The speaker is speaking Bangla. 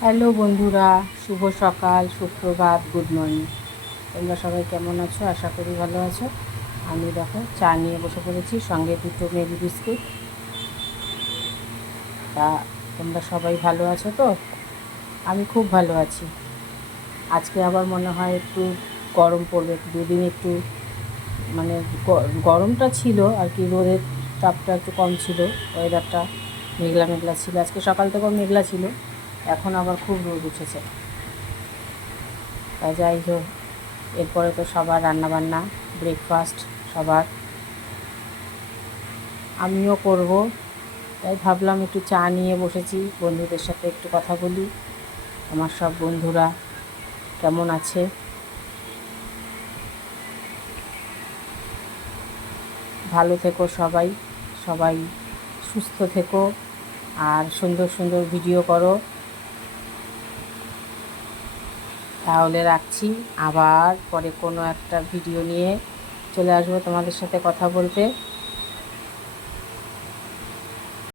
হ্যালো বন্ধুরা, শুভ সকাল, সুপ্রভাত, গুড মর্নিং। তোমরা সবাই কেমন আছো? আশা করি ভালো আছো। আমি দেখো চা নিয়ে বসে পড়েছি, সঙ্গে দুটো মেরি বিস্কুট। তা তোমরা সবাই ভালো আছো তো? আমি খুব ভালো আছি। আজকে আবার মনে হয় একটু গরম পড়বে, দুদিন একটু মানে গরমটা ছিল আর কি, রোদের তাপটা একটু কম ছিল, ওয়েদারটা মেঘলা মেঘলা ছিল। আজকে সকাল থেকেও মেঘলা ছিল, এখন আবার খুব রোদ উঠেছে। তা যাই হোক, এরপরে তো সবার রান্নাবান্না, ব্রেকফাস্ট সবার, আমিও করব। তাই ভাবলাম একটু চা নিয়ে বসেছি, বন্ধুদের সাথে একটু কথা বলি। আমার সব বন্ধুরা কেমন আছে? ভালো থেকো সবাই, সবাই সুস্থ থেকো, আর সুন্দর সুন্দর ভিডিও করো। তাহলে রাখছি, আবার পরে কোনো একটা ভিডিও নিয়ে চলে আসবো তোমাদের সাথে কথা বলতে।